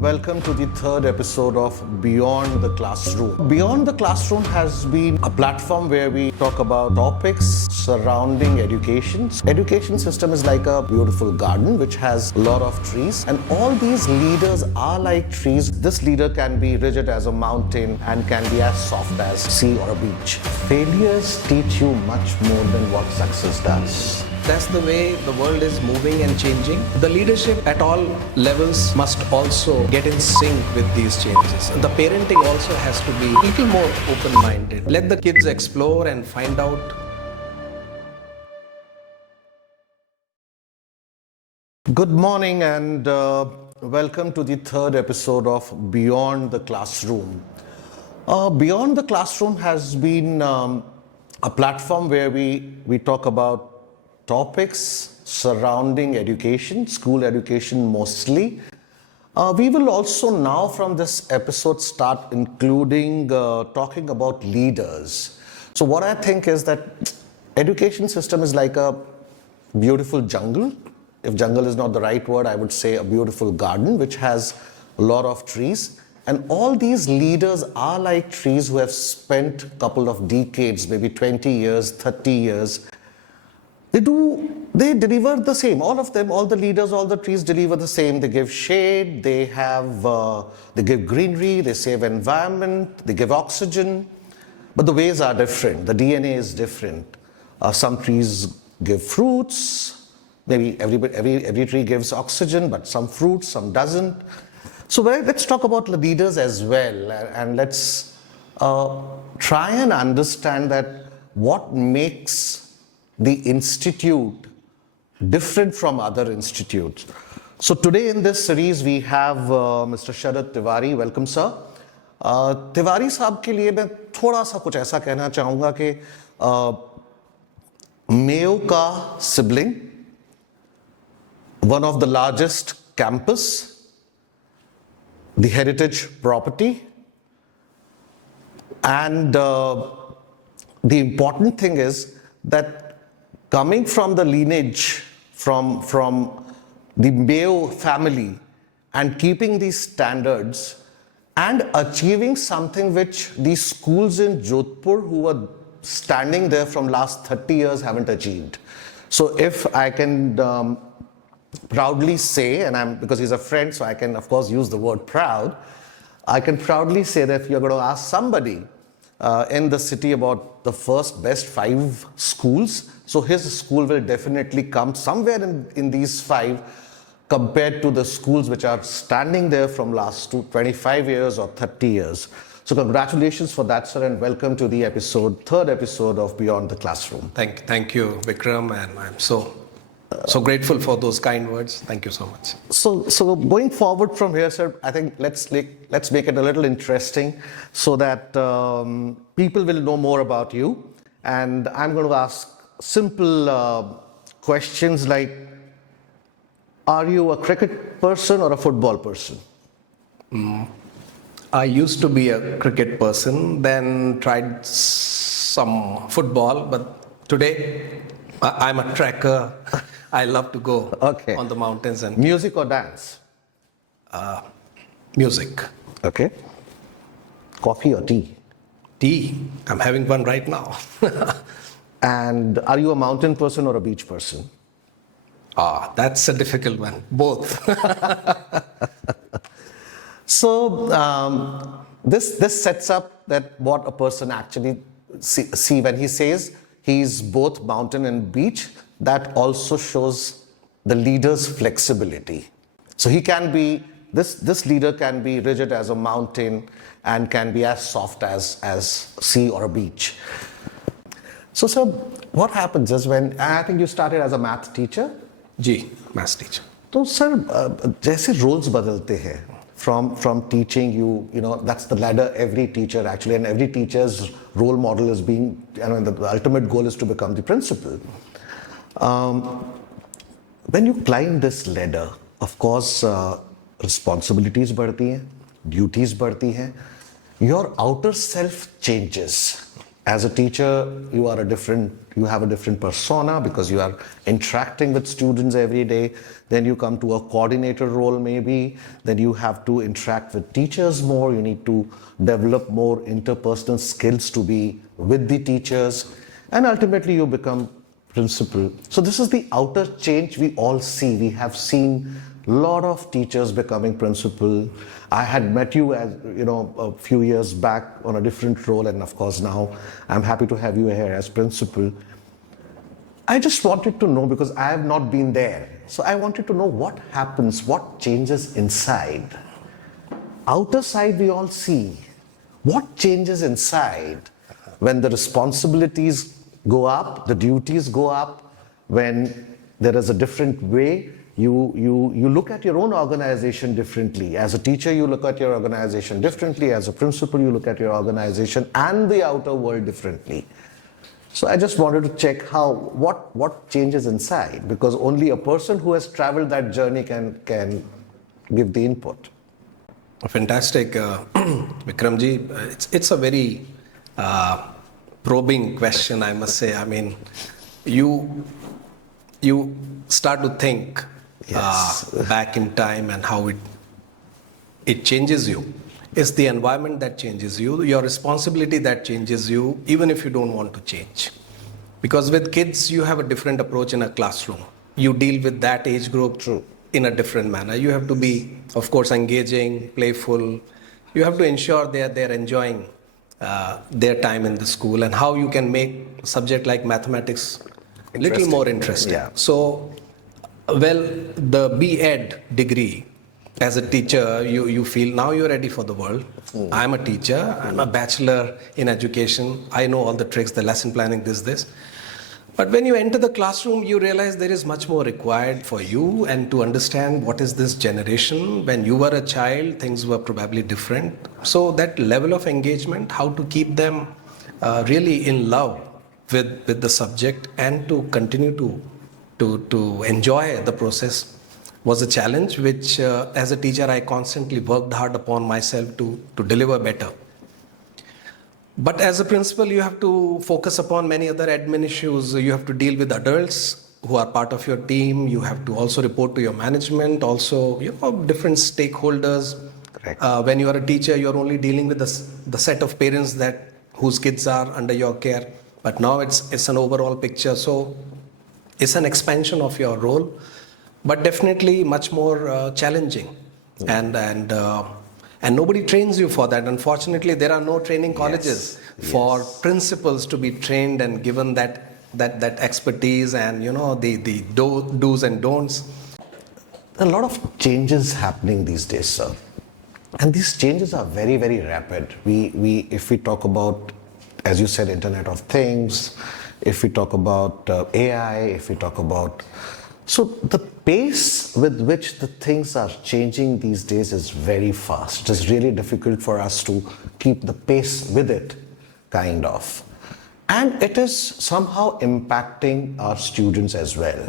welcome to the third episode of Beyond the Classroom. Beyond the Classroom has been a platform where we talk about topics surrounding education. Education system is like a beautiful garden which has a lot of trees, and all these leaders are like trees. This leader can be rigid as a mountain and can be as soft as sea or a beach. Failures teach you much more than what success does. That's the way the world is moving and changing. The leadership at all levels must also get in sync with these changes. The parenting also has to be a little more open-minded. Let the kids explore and find out. Good morning and welcome to the third episode of Beyond the Classroom. Beyond the Classroom has been a platform where we talk about topics surrounding education, school education mostly. We will also now from this episode start including talking about leaders. So what I think is that education system is like a beautiful jungle. If jungle is not the right word, I would say a beautiful garden which has a lot of trees. And all these leaders are like trees who have spent a couple of decades, maybe 20 years, 30 years. They deliver the same. All of them, all the leaders, all the trees deliver the same. They give shade, they give greenery, they save environment, they give oxygen. But the ways are different. The DNA is different. Some trees give fruits. Maybe every tree gives oxygen, but some fruits, some doesn't. So let's talk about the leaders as well, and let's try and understand that what makes the institute different from other institutes. So today in this series we have Mr. Sharad Tiwari. Welcome, sir. Tiwari साहब के लिए मैं थोड़ा सा कुछ ऐसा कहना चाहूँगा कि मेयो का sibling, one of the largest campus, the heritage property, and the important thing is that coming from the lineage, from the Mayo family, and keeping these standards and achieving something which these schools in Jodhpur who were standing there from last 30 years haven't achieved. So if I can proudly say, and because he's a friend, so I can of course use the word proud, I can proudly say that if you're going to ask somebody in the city about the first best 5 schools, so his school will definitely come somewhere in these 5 compared to the schools which are standing there from last 25 years or 30 years. So congratulations for that, sir, and welcome to the third episode of Beyond the Classroom. Thank you, Vikram, and I'm so grateful for those kind words. Thank you so much. So going forward from here, sir, I think let's make it a little interesting so that people will know more about you. And I'm going to ask simple questions like, are you a cricket person or a football person? I used to be a cricket person, then tried some football, but today I'm a tracker. I love to go on the mountains. And music or dance? Music. Okay. Coffee or tea? Tea. I'm having one right now. And are you a mountain person or a beach person? That's a difficult one. Both. So this sets up that what a person actually see when he says he's both mountain and beach. That also shows the leader's flexibility. So he can be, this leader can be rigid as a mountain and can be as soft as sea or a beach. So sir, what happens is when, I think you started as a math teacher? जी, math teacher. तो sir जैसे roles बदलते हैं from teaching, you know, that's the ladder every teacher actually, and every teacher's role model is being, you know, the ultimate goal is to become the principal. When you climb this ladder, of course, responsibilities बढ़ती हैं, duties बढ़ती हैं, your outer self changes. As a teacher, you have a different persona because you are interacting with students every day. Then you come to a coordinator role maybe. Then you have to interact with teachers more. You need to develop more interpersonal skills to be with the teachers. And ultimately you become principal. So this is the outer change we all see. We have seen a lot of teachers becoming principal. I had met you as a few years back on a different role, and of course now I'm happy to have you here as principal. I just wanted to know, because I have not been there, so I wanted to know what happens, what changes inside. Outer side we all see. What changes inside when the responsibilities go up, the duties go up, when there is a different way? You look at your own organization differently. As a teacher, you look at your organization differently. As a principal, you look at your organization and the outer world differently. So I just wanted to check what changes inside, because only a person who has traveled that journey can give the input. Fantastic, Vikramji. It's a very probing question, I must say. I mean, you start to think back in time and how it changes you. It's the environment that changes you, your responsibility that changes you, even if you don't want to change. Because with kids, you have a different approach in a classroom. You deal with that age group in a different manner. You have to be, of course, engaging, playful. You have to ensure they're enjoying their time in the school, and how you can make a subject like mathematics a little more interesting. Yeah. So, well, the B.Ed degree, as a teacher, you feel now you're ready for the world. I'm a teacher, I'm a bachelor in education, I know all the tricks, the lesson planning, this. But when you enter the classroom, you realize there is much more required for you, and to understand what is this generation. When you were a child, things were probably different. So that level of engagement, how to keep them really in love with the subject and to continue to enjoy the process was a challenge which as a teacher I constantly worked hard upon myself to deliver better. But as a principal, you have to focus upon many other admin issues. You have to deal with adults who are part of your team. You have to also report to your management, also different stakeholders. Correct. When you are a teacher, you're only dealing with the set of parents whose kids are under your care. But now it's an overall picture. So it's an expansion of your role, but definitely much more challenging. And nobody trains you for that. Unfortunately, there are no training colleges for principals to be trained and given that expertise and the do's and don'ts. A lot of changes happening these days, sir, and these changes are very, very rapid. If we talk about, as you said, Internet of Things, if we talk about AI, if we talk about... So the pace with which the things are changing these days is very fast. It is really difficult for us to keep the pace with it, kind of. And it is somehow impacting our students as well.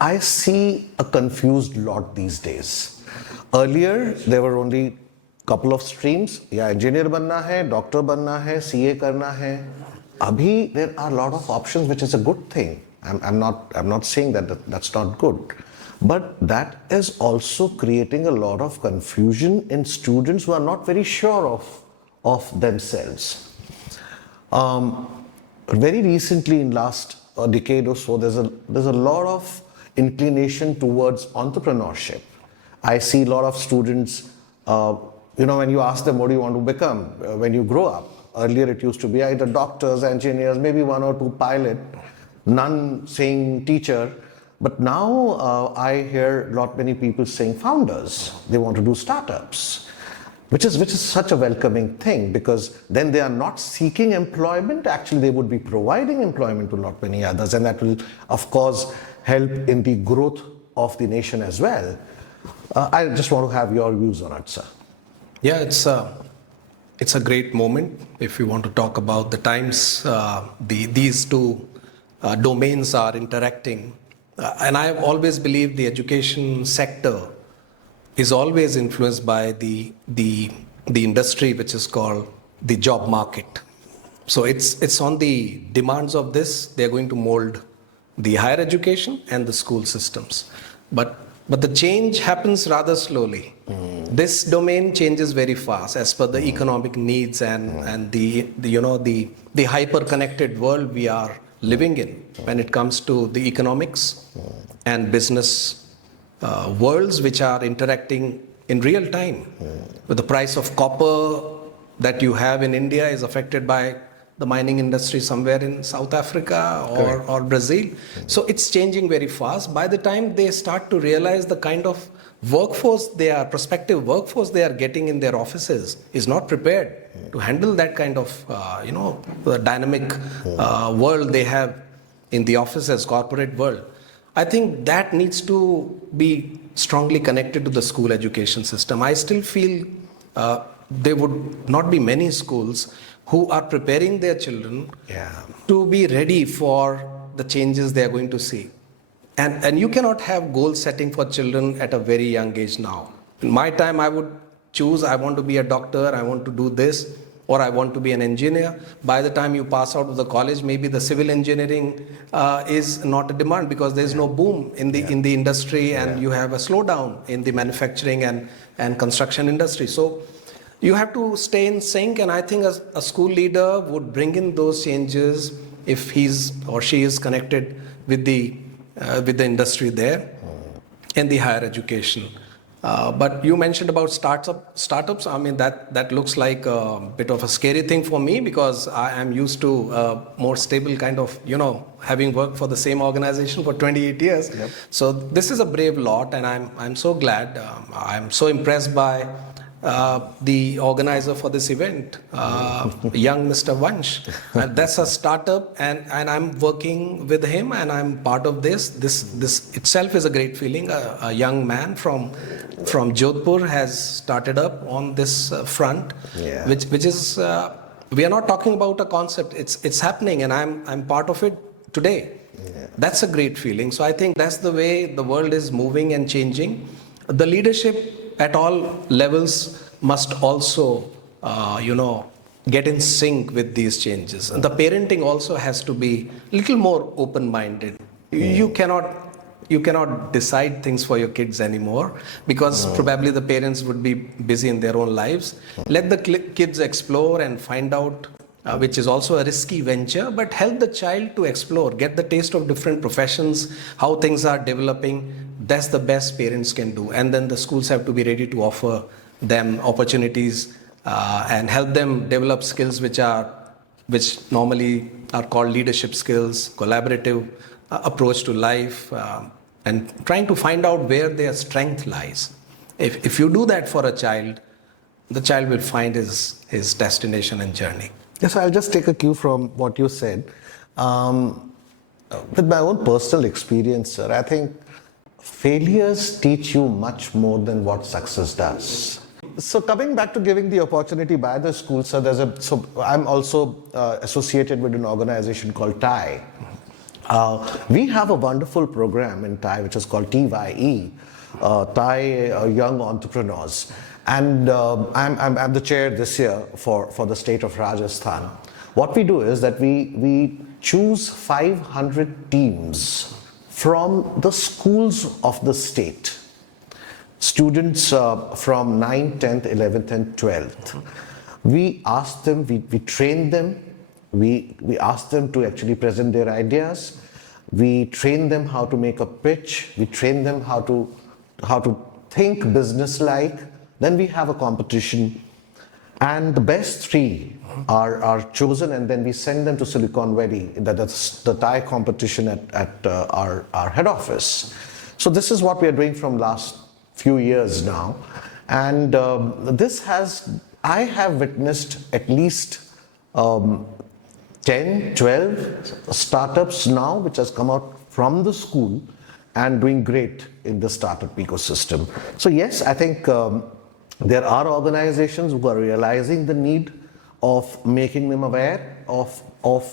I see a confused lot these days. Earlier, there were only couple of streams. या engineer बनना है, doctor बनना है, CA करना है. Abhi, there are a lot of options, which is a good thing. I'm not saying that's not good, but that is also creating a lot of confusion in students who are not very sure of themselves. Very recently, in last decade or so, there's a lot of inclination towards entrepreneurship. I see a lot of students. When you ask them what do you want to become when you grow up. Earlier it used to be either doctors, engineers, maybe one or two pilot, none saying teacher. But now I hear many people saying founders. They want to do startups, which is such a welcoming thing, because then they are not seeking employment. Actually, they would be providing employment to many others, and that will, of course, help in the growth of the nation as well. I just want to have your views on it, sir. Yeah, it's a great moment if you want to talk about the times these two domains are interacting. And I have always believed the education sector is always influenced by the the industry which is called the job market. So it's on the demands of this, they're going to mold the higher education and the school systems. But the change happens rather slowly. This domain changes very fast as per the economic needs and the hyper connected world we are living in when it comes to the economics and business worlds which are interacting in real time. With the price of copper that you have in India is affected by the mining industry somewhere in South Africa or Brazil. So it's changing very fast. By the time they start to realize the kind of workforce prospective workforce they are getting in their offices is not prepared to handle that kind of, the dynamic world they have in the offices, corporate world. I think that needs to be strongly connected to the school education system. I still feel there would not be many schools who are preparing their children to be ready for the changes they are going to see. And you cannot have goal setting for children at a very young age now. In my time, I would choose, I want to be a doctor, I want to do this, or I want to be an engineer. By the time you pass out of the college, maybe the civil engineering is not a demand because there's no boom in the industry, and you have a slowdown in the manufacturing and construction industry. So you have to stay in sync, and I think a school leader would bring in those changes if he's or she is connected with the industry there and the higher education. But you mentioned about startups. I mean, that looks like a bit of a scary thing for me because I am used to a more stable kind of, having worked for the same organization for 28 years. Yep. So this is a brave lot, and I'm so glad. I'm so impressed by the organizer for this event, young Mr. Vansh. That's a startup, and I'm working with him, and I'm part of this. This itself is a great feeling. A young man from Jodhpur has started up on this front, which is we are not talking about a concept. It's happening, and I'm part of it today. Yeah. That's a great feeling. So I think that's the way the world is moving and changing. The leadership at all levels must also, get in sync with these changes. And the parenting also has to be a little more open-minded. You cannot decide things for your kids anymore because probably the parents would be busy in their own lives. Let the kids explore and find out, which is also a risky venture, but help the child to explore, get the taste of different professions, how things are developing. That's the best parents can do. And then the schools have to be ready to offer them opportunities and help them develop skills which normally are called leadership skills, collaborative approach to life, and trying to find out where their strength lies. If you do that for a child, the child will find his destination and journey. Yes, I'll just take a cue from what you said. With my own personal experience, sir, I think failures teach you much more than what success does. So coming back to giving the opportunity by the school, sir, I'm also associated with an organization called TIE. We have a wonderful program in TIE which is called TYE, TIE Young Entrepreneurs. And I'm the chair this year for the state of Rajasthan. What we do is that we choose 500 teams from the schools of the state. Students from 9th, 10th, 11th and 12th. We ask them, we train them, we ask them to actually present their ideas. We train them how to make a pitch. We train them how to think business-like. Then we have a competition, and the best 3 are chosen, and then we send them to Silicon Valley. That's the TIE competition at our head office. So this is what we are doing from last few years now, and I have witnessed at least 10, 12 startups now which has come out from the school and doing great in the startup ecosystem. So yes, I think there are organizations who are realizing the need of making them aware of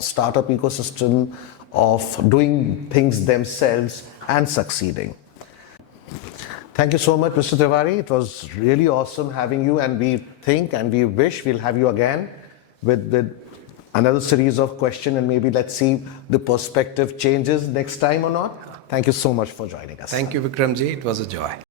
startup ecosystem, of doing things themselves and succeeding. Thank you so much, Mr. Tiwari. It was really awesome having you, and we think and we wish we'll have you again with another series of questions, and maybe let's see the perspective changes next time or not. Thank you so much for joining us. Thank you, Vikramji. It was a joy.